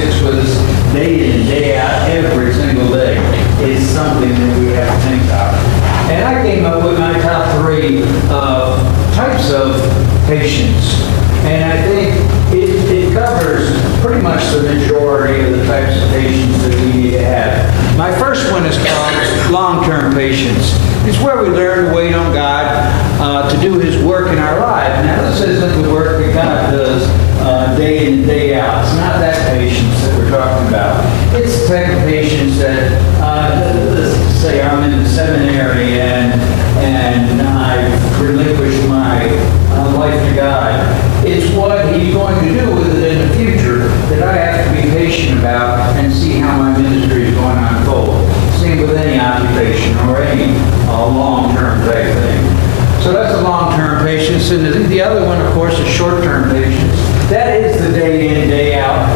sticks with us day in and day out, every single day. It's something that we have to think about. And I came up with my top 3 types of patience. And I think it covers pretty much the majority of the types of patience that we need to have. My first one is called long-term patience. It's where we learn to wait on God to do His work in our lives. Now, this isn't the work that God does day in and day out. It's not that patience that we're talking about. It's the type of patience that, let's say I'm in the seminary and I've relinquished my life to God. It's what He's going to do with it in the future that I have to be patient about and see how my ministry is going to unfold. Same with any occupation or any long-term type thing. So that's a long-term patience. And the other one, of course, is short-term patience. That is the day in, day out,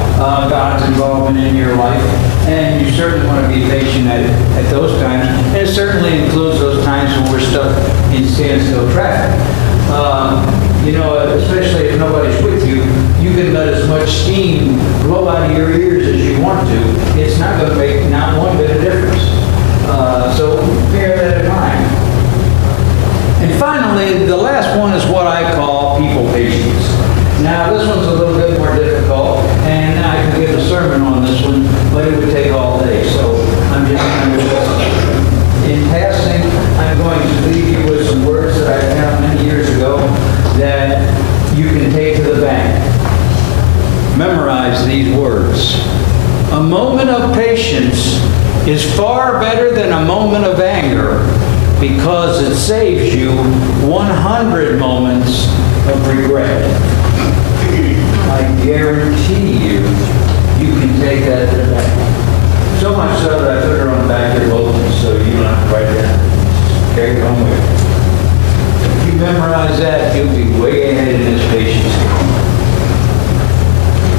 God's involvement in your life. And you certainly want to be patient at those times. And it certainly includes those times when we're stuck in standstill traffic. Especially if nobody's with you, you can let as much steam blow out of your ears as you want to. It's not going to make not one bit of difference. So bear that in mind. And finally, the last one is what I call people patience. Now, this one's a little bit more difficult, and I could give a sermon on this one, but it would take all day. So I'm just going to, in passing, I'm going to leave you with some words that I found many years ago that you can take to the bank. Memorize these words. A moment of patience is far better than a moment of anger because it saves you 100 moments of regret. I guarantee you, you can take that to the bank. So much so that I put her on the back of your bulletin so you don't have to write it down. Just carry it home with you. If you memorize that, you'll be way ahead in this patience.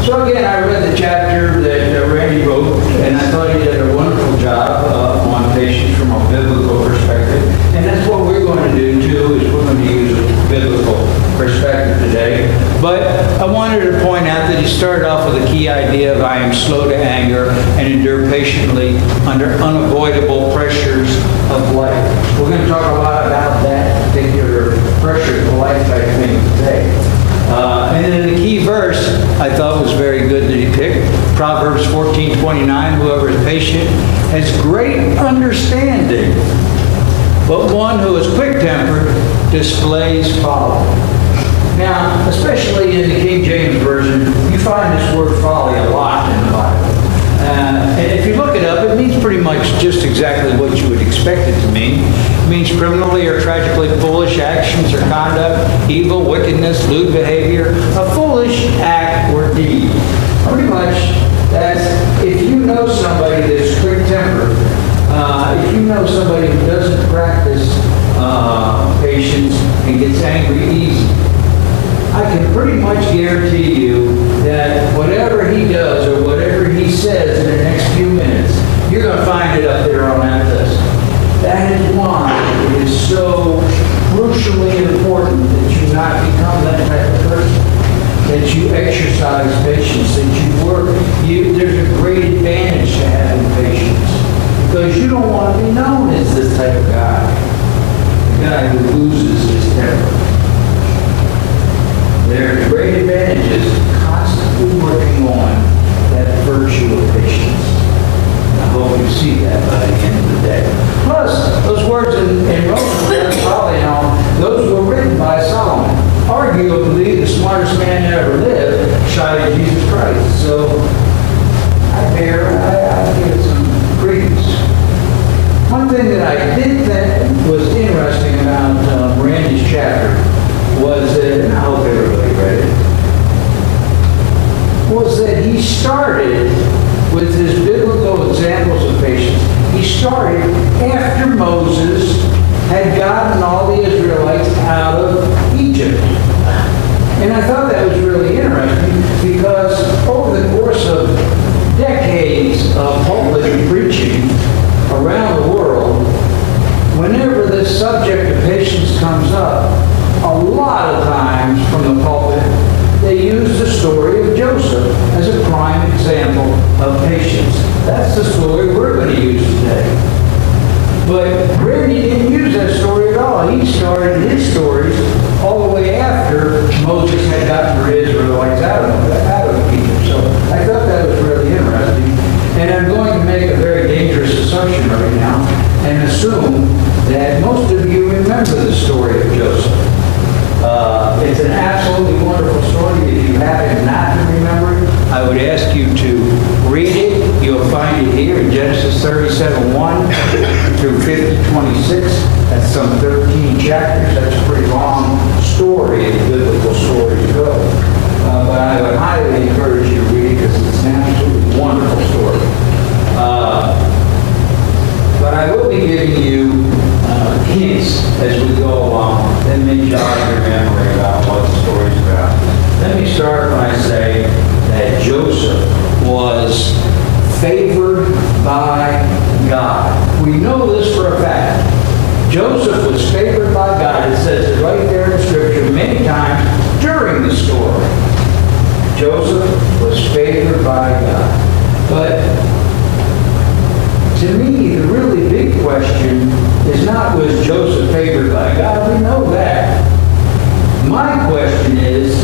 So again, I read the chapter that Randy wrote, and I thought he did a wonderful job on patience from a biblical perspective. And that's what we're going to do, too, is we're going to use a biblical perspective today. But I wanted to point out that he started off with a key idea of I am slow to anger and endure patiently under unavoidable pressures of life. We're going to talk a lot about that particular pressure of life type thing today. And then the key verse I thought was very good that he picked, Proverbs 14:29, whoever is patient has great understanding, but one who is quick-tempered displays folly. Now, especially in the King James Version, you find this word folly a lot in the Bible. And if you look it up, it means pretty much just exactly what you would expect it to mean. It means criminally or tragically foolish actions or conduct, evil, wickedness, lewd behavior, a foolish act or deed. Pretty much, that's, if you know somebody that's quick-tempered, if you know somebody who doesn't practice patience and gets angry easy, I can pretty much guarantee you that whatever he does or whatever he says in the next few minutes, you're going to find it up there on that list. That is why it is so crucially important that you not become that type of person, that you exercise patience, that you work. There's a great advantage to having patience because you don't want to be known as this type of guy, the guy who loses his temper. There are great advantages constantly working on that virtue of patience. I hope you see that by the end of the day. Plus, those words in Romans, probably those were written by Solomon. Arguably, the smartest man that ever lived, shy of Jesus Christ. So, I give it some credence. One thing that I did think was interesting about Randy's chapter was that, and I hope everybody read it, was that he started with his biblical examples of patience. He started after Moses had gotten all the Israelites out of Egypt. And I thought that was really interesting because over the course of decades of pulpit preaching around the world, whenever this subject of patience comes up, a lot of times from the pulpit, they use the story of Joseph as a prime example during the story. Joseph was favored by God. But to me, the really big question is not, was Joseph favored by God? We know that. My question is,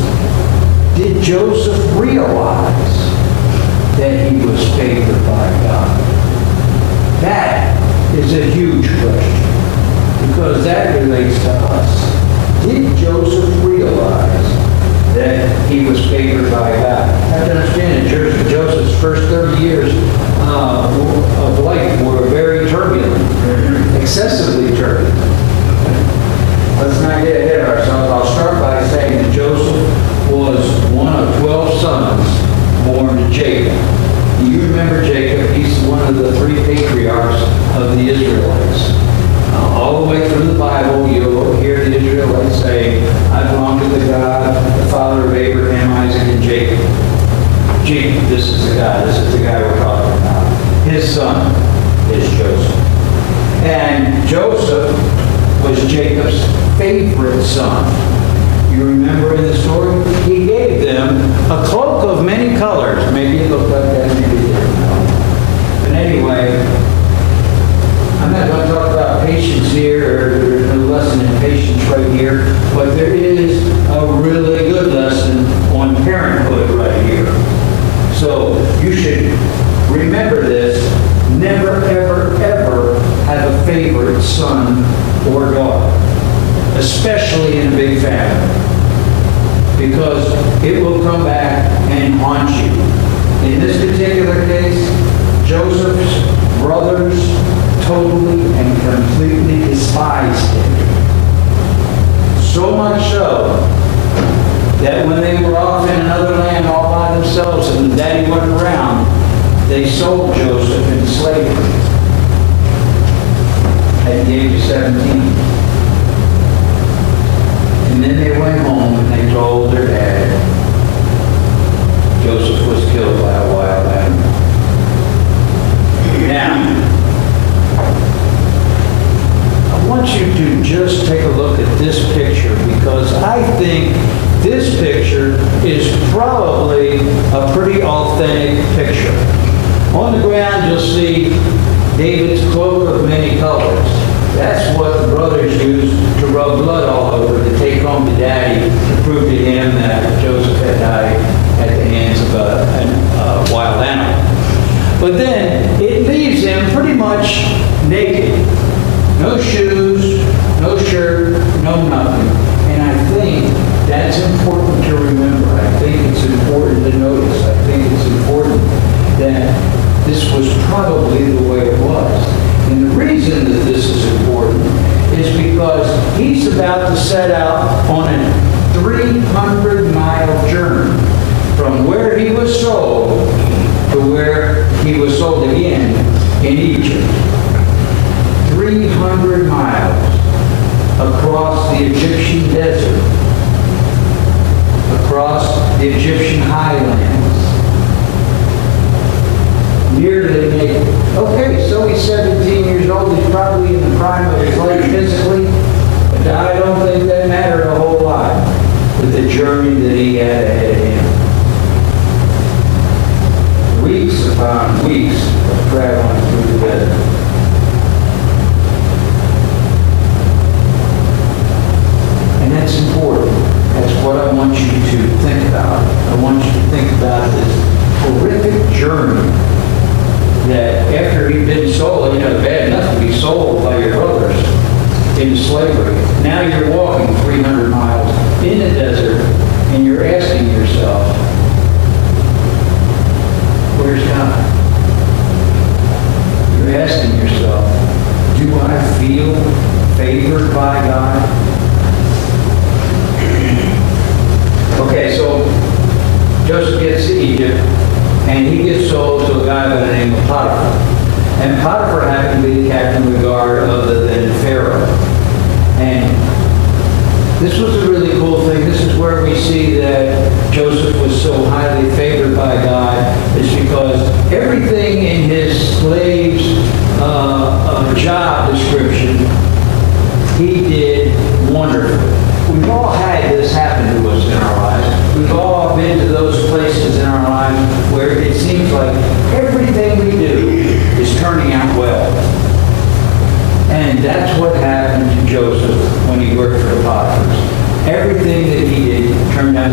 did Joseph realize that he was favored by God? That is a huge question, because that relates to us. Did Joseph realize that he was favored by God? You have to understand that Joseph's first 30 years of life were very turbulent, excessively turbulent. Let's not get ahead of ourselves. I'll start by saying that Joseph was one of 12 sons born to Jacob. You remember Jacob? He's one of the 3 patriarchs of the Israelites. All the way through the Bible, you'll hear the Israelites say, I belong to the God, the father of Abraham, Isaac, and Jacob. Jacob, this is the guy we're talking about. His son is Joseph. And Joseph was Jacob's favorite son. You remember in the story? He gave them a cloak of many colors. Maybe it looked like that, maybe it didn't. But anyway, I'm not going to talk about patience here, or there's no lesson in patience right here, but there is a really good lesson on parenthood right here. So you should remember this. Never, ever, ever have a favorite son or daughter, especially in a big family, because it will come back and haunt you. In this particular case, Joseph's brothers totally and completely despised him. So much so that when they were off in another land all by themselves and daddy wasn't around, they sold Joseph into slavery at the age of 17. And then they went home and they told their dad Joseph was killed by a wild animal. Now, I want you to just take a look at this picture, because I think this picture is probably a pretty authentic picture. On the ground, you'll see David's cloak of many colors. That's what the brothers used to rub blood all over, to take home to daddy, to prove to him that Joseph had died at the hands of a wild animal. But then it leaves him pretty much naked. No shoes, no shirt, no nothing. And I think that's important to remember. I think it's important to notice. I think it's important that this was probably the way it was. And the reason that this is important is because he's about to set out on a 300-mile journey from where he was sold to where he was sold again in Egypt. 300 miles across the Egyptian desert, across the Egyptian highlands, nearly naked. Okay, so he's 17 years old. He's probably in the prime of his life physically, but I don't think that mattered a whole lot with the journey that he had ahead of him. Weeks upon weeks of traveling through the desert. And that's important. That's what I want you to think about. I want you to think about this horrific journey that after he'd been sold, bad enough to be sold by your brothers into slavery. Now you're walking 300 miles in the desert and you're asking yourself, where's God? You're asking yourself, do I feel favored by God? Okay, so Joseph gets to Egypt, and he gets sold to a guy by the name of Potiphar. And Potiphar happened to be the captain of the guard of the then Pharaoh. And this was a really cool thing. This is where we see that Joseph was so highly favored by God, is because everything in his slave's job description, he did wonderfully. We've all had this happen to us in our lives.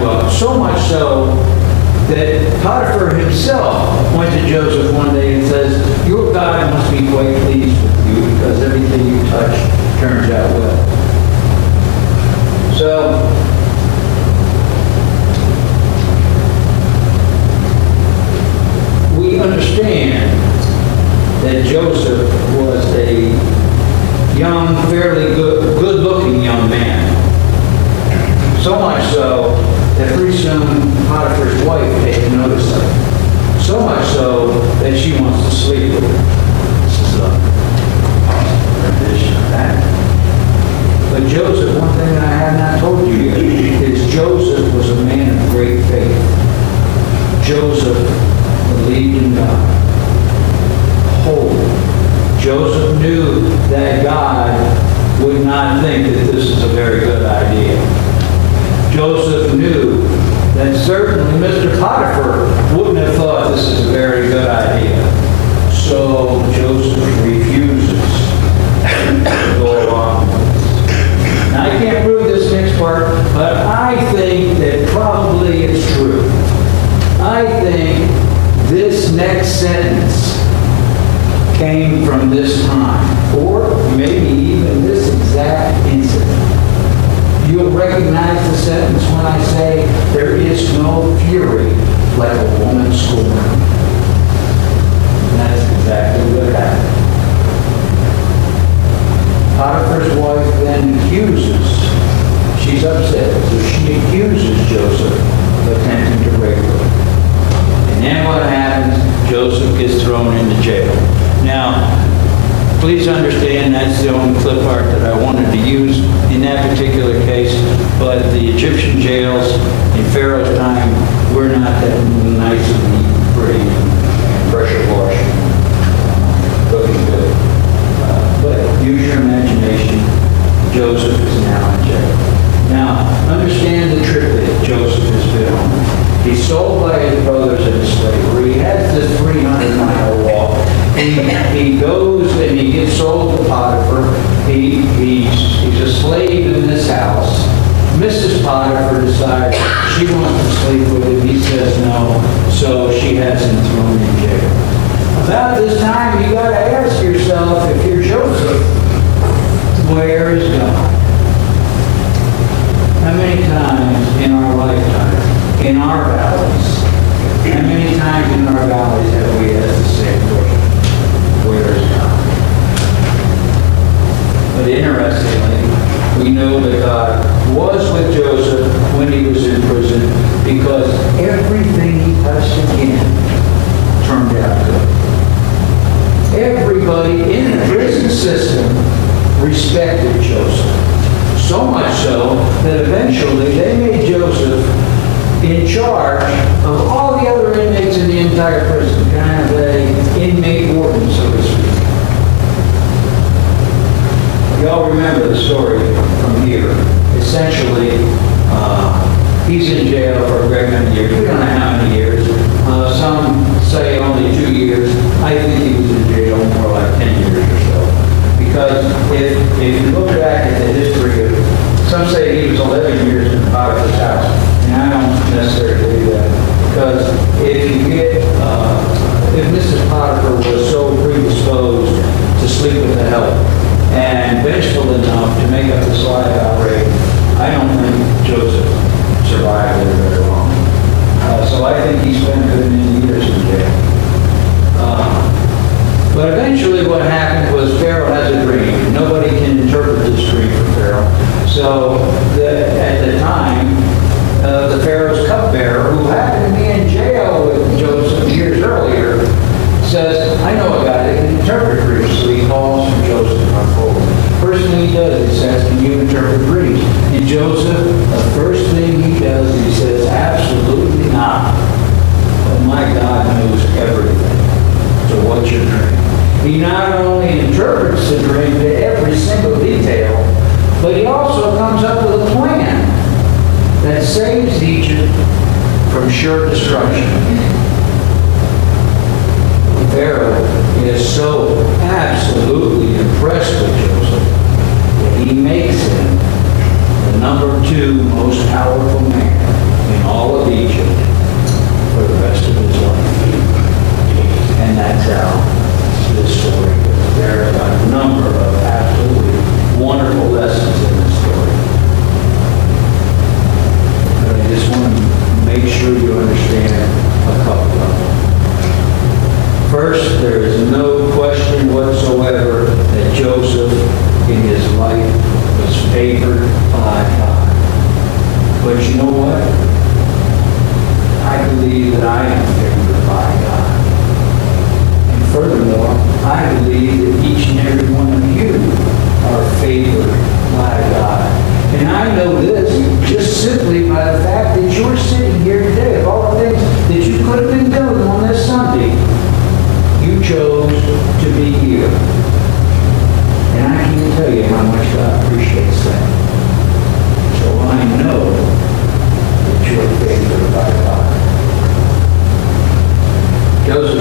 well. So much so that Potiphar himself went to Joseph one day and says, your God must be quite pleased with you because everything you touch turns out well. So, we understand that Joseph was a young, fairly good-looking young man. So much so that pretty soon Potiphar's wife takes notice of him. So much so that she wants to sleep with him. This is a rendition of that. But Joseph, one thing that I have not told you yet, is Joseph was a man of great faith. Joseph believed in God. Joseph knew that God would not think that this is a very good idea. Joseph knew that certainly Mr. Potiphar wouldn't have thought this is a very good idea. So Joseph refuses to go along with this. Now I can't prove this next part, but I think that probably it's true. I think this next sentence came from this time, or maybe even this exact incident. You'll recognize the sentence when I say, there is no fury like a woman scorned. And that's exactly what happened. Potiphar's wife then accuses, she's upset, so she accuses Joseph of attempting to rape her. And then what happens? Joseph gets thrown into jail. Now, please understand that's the only clip art that I wanted to use in that particular case, but the Egyptian jails in Pharaoh's time were not that nice and neat and pretty and pressure washing, looking good. But use your imagination. Joseph is now in jail. Now, understand the trip that Joseph has been on. He's sold by his brothers into slavery. He has this 300-mile walk. He goes and he gets sold to Potiphar. He's a slave in this house. Mrs. Potiphar decides she wants to sleep with him. He says no, so she has him thrown in jail. About this time, you got to ask yourself, if you're Joseph, where is God? How many times in our lifetime, in our valleys, how many times in our valleys have we asked the same question? Where is God? But interestingly, we know that God was with Joseph when he was in prison because everything he touched again turned out good. Everybody in the prison system respected Joseph. So much so that eventually they made Joseph in charge of all the other inmates in the entire prison, kind of an inmate warden, so to speak. Y'all remember the story from here. Essentially, he's in jail for a great many years. We don't know how many years. Some say only 2 years. I think he was in jail more like 10 years or so. Because if you look back at the history of, some say he was 11 years in Potiphar's house. And I don't necessarily believe that. Because if you get, if Mrs. Potiphar was so predisposed to sleep with the help and vengeful enough to make up this lie about rape, I don't think Joseph survived it very long. So I think he spent a good many years in jail. But eventually what happened was Pharaoh has a dream. Nobody can interpret this dream for Pharaoh. So at the time, the Pharaoh's cupbearer, who happened to be in jail with Joseph years earlier, says, I know a guy that can interpret dreams. So he calls for Joseph to come forward. First thing he does, he says, can you interpret dreams? And Joseph, the first thing he does, he says, absolutely not. But my God knows everything. So what's your dream? He not only interprets the dream to every single detail, but he also comes up with a plan that saves Egypt from sure destruction. Pharaoh is so absolutely impressed with Joseph that he makes him the number 2 most powerful man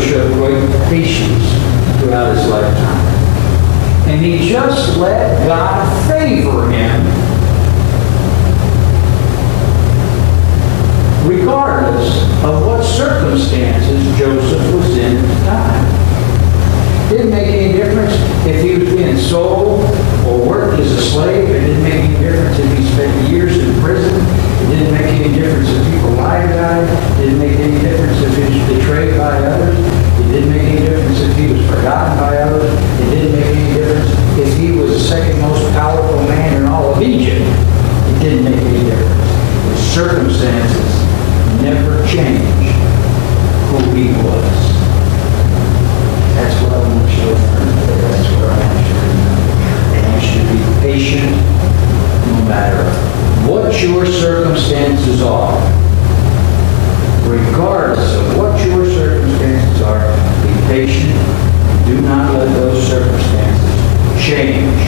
showed great patience throughout his lifetime. And he just let God favor him regardless of what circumstances Joseph was in at the time. Didn't make any difference if he was being sold or worked as a slave. It didn't make any difference if he spent years in prison. It didn't make any difference if people lied about it. It didn't make any difference if he was betrayed by others. It didn't make any difference if he was forgotten by others. It didn't make any difference if he was the second most powerful man in all of Egypt. It didn't make any difference. His circumstances never changed who he was. That's what I want you to learn today. That's what I want you to know. I want you to be patient no matter what your circumstances are. Regardless of what your circumstances are, be patient. Do not let those circumstances change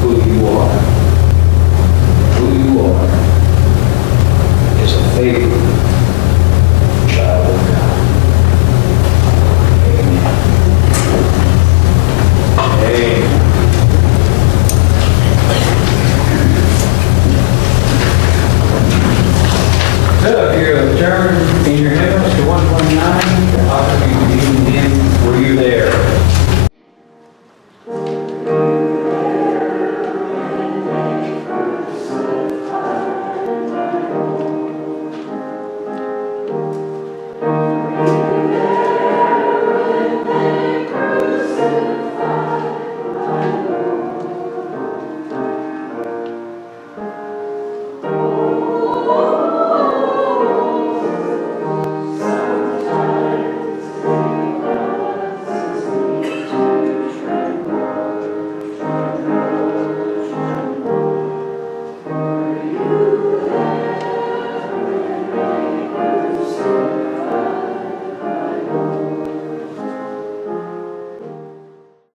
who you are. Who you are is a favor